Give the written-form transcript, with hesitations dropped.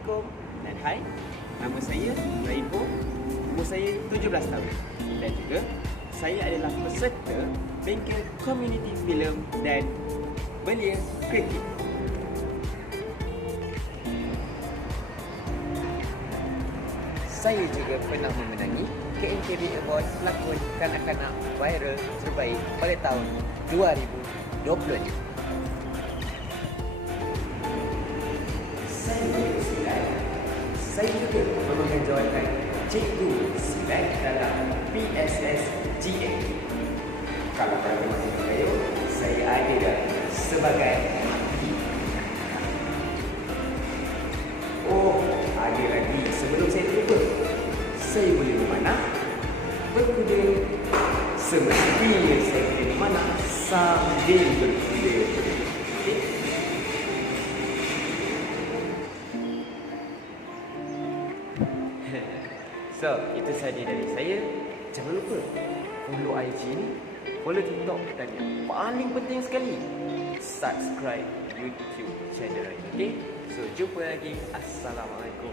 Assalamualaikum dan hai, nama saya Raibo, umur saya 17 tahun dan juga saya adalah peserta bengkel Community Film dan Belia Kreatif. Saya juga pernah memenangi KNKB Award pelakon kanak-kanak viral terbaik pada tahun 2020. Saya juga memegang jawatan Cikgu Silat dalam PSSGA. Kalau pada masa itu, saya ada sebagai mati. Oh, ada lagi sebelum saya terlupa. Saya boleh memanah, berkuda, semestinya saya boleh memanah sambil berkuda. Okay? So, itu sahaja dari saya. Jangan lupa follow IG ni, follow TikTok dan yang paling penting sekali, subscribe YouTube channel. Okay? So, jumpa lagi. Assalamualaikum.